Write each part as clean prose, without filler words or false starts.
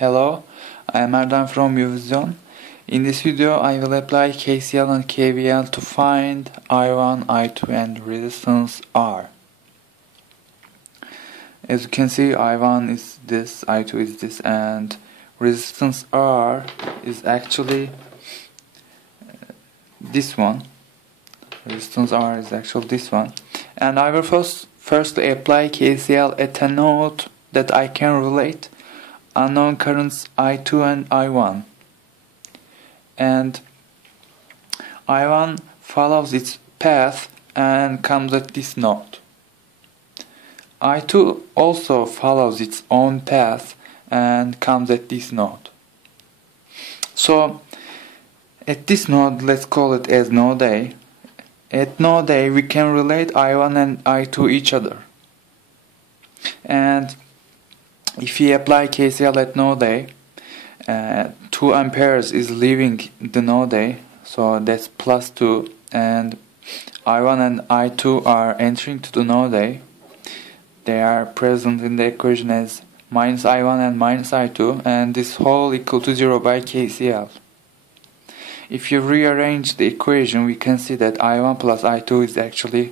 Hello, I am Erdan from Vision. In this video, I will apply KCL and KVL to find I1, I2 and resistance R. As you can see, I1 is this, I2 is this, and resistance R is actually this one. Resistance R is actually this one. And I will firstly apply KCL at a node that I can relate unknown currents I2 and I1. And I1 follows its path and comes at this node. I2 also follows its own path and comes at this node. So at this node, let's call it as node A. At node A, we can relate I1 and I2 each other. And if we apply KCL at node A, 2 amperes is leaving the node A, so that's plus 2, and I1 and I2 are entering to the node A. They are present in the equation as minus I1 and minus I2, and this whole equal to 0 by KCL. If you rearrange the equation, we can see that I1 plus I2 is actually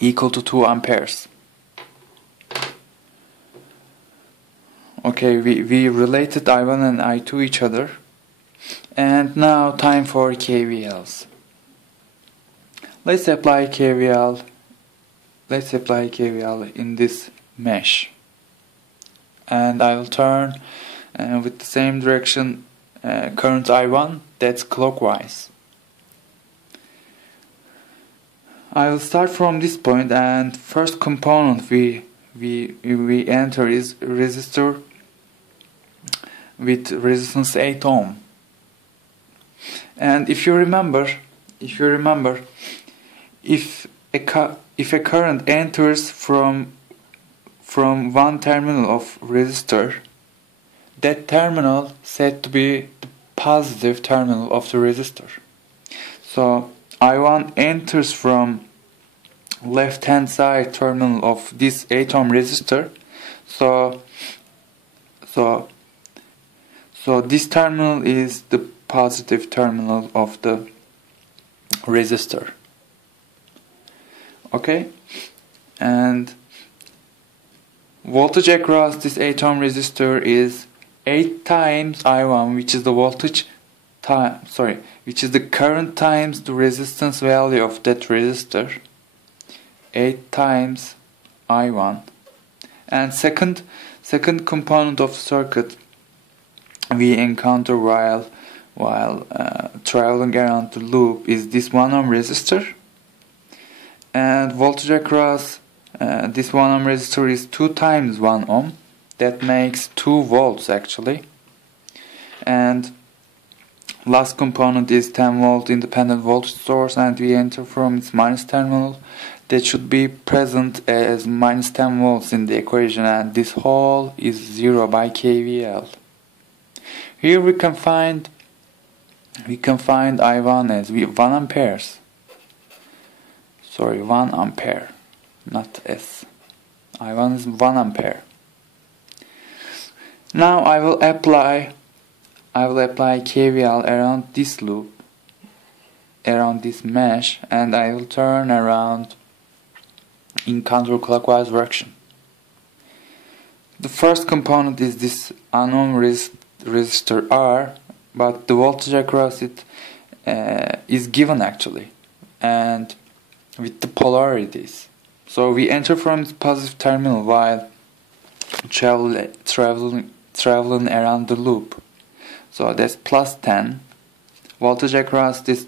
equal to 2 amperes. Okay, we related I1 and I2 each other. And now time for KVLs. Let's apply KVL in this mesh. And I will turn with the same direction current I1, that's clockwise. I will start from this point, and first component we enter is resistor with resistance 8 ohm. And if you remember, if a current enters from one terminal of resistor, that terminal said to be the positive terminal of the resistor. So I1 enters from left hand side terminal of this 8 ohm resistor. So this terminal is the positive terminal of the resistor. Okay? And voltage across this 8 ohm resistor is 8 times I1, which is the which is the current times the resistance value of that resistor. 8 times I1. And second component of the circuit we encounter while traveling around the loop is this 1 ohm resistor, and voltage across this 1 ohm resistor is 2 times 1 ohm. That makes 2 volts actually. And last component is 10 volt independent voltage source, and we enter from its minus terminal. That should be present as minus 10 volts in the equation, and this whole is 0 by KVL. Here we can find I1 as 1 amperes. Sorry, 1 ampere, not S. I1 is 1 ampere. Now I will apply KVL around this loop, around this mesh, and I will turn around in counterclockwise direction. The first component is this unknown resistor R, but the voltage across it is given actually, and with the polarities. So we enter from its positive terminal while traveling around the loop. So that's plus 10. Voltage across this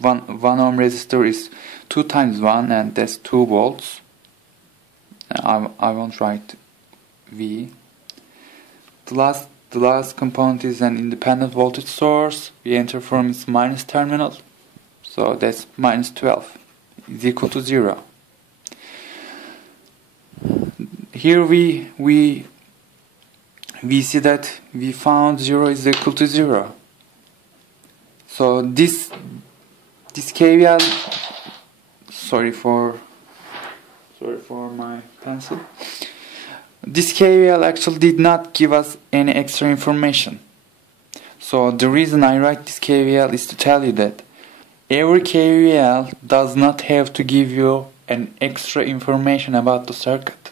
1 ohm resistor is 2 times 1, and that's 2 volts. I won't write V. The last component is an independent voltage source. We enter from its minus terminal. So that's minus 12 is equal to 0. Here we see that we found 0 is equal to 0. So this KVL, sorry for my pencil. This KVL actually did not give us any extra information. So the reason I write this KVL is to tell you that every KVL does not have to give you an extra information about the circuit.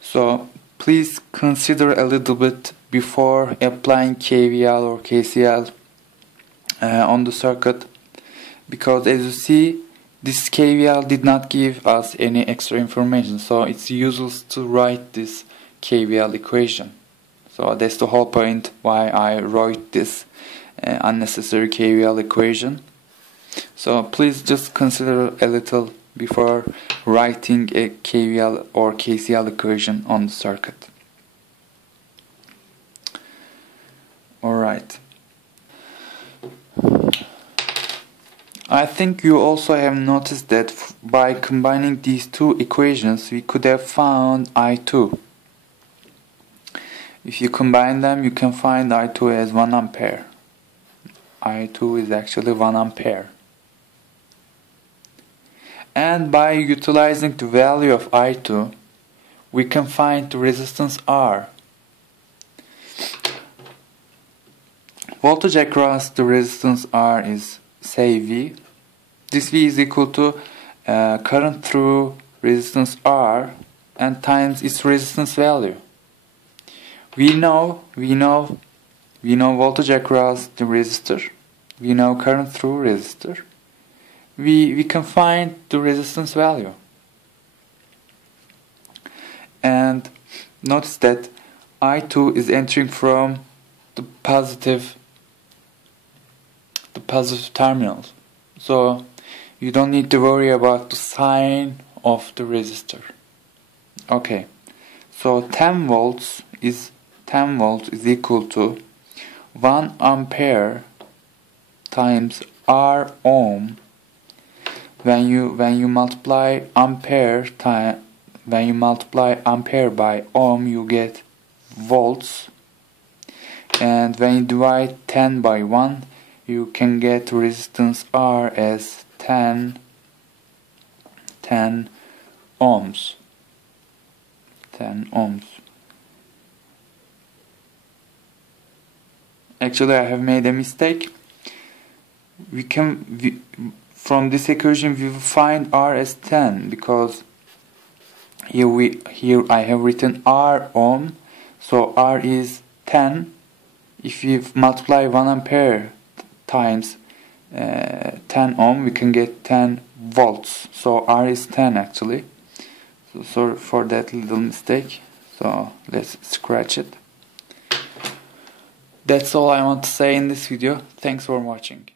So please consider a little bit before applying KVL or KCL on the circuit, because as you see, this KVL did not give us any extra information, so it's useless to write this KVL equation. So that's the whole point why I wrote this unnecessary KVL equation. So please just consider a little before writing a KVL or KCL equation on the circuit. Alright. I think you also have noticed that by combining these two equations we could have found I2. If you combine them, you can find I2 as 1 ampere. I2 is actually 1 ampere. And by utilizing the value of I2, we can find the resistance R. Voltage across the resistance R is, say, V. This V is equal to current through resistance R and times its resistance value. We know voltage across the resistor. We know current through resistor. We can find the resistance value. And notice that I2 is entering from the positive terminals. So you don't need to worry about the sign of the resistor. Okay. So 10 volts is equal to 1 ampere times R ohm. When you multiply ampere by ohm, you get volts, and when you divide 10 by 1, you can get resistance R as 10 ohms. 10 ohms. Actually, I have made a mistake. From this equation we will find R as 10, because here I have written R ohm, so R is 10. If we multiply 1 ampere times 10 ohm, we can get 10 volts. So R is 10 actually. So sorry for that little mistake. So let's scratch it. That's all I want to say in this video. Thanks for watching.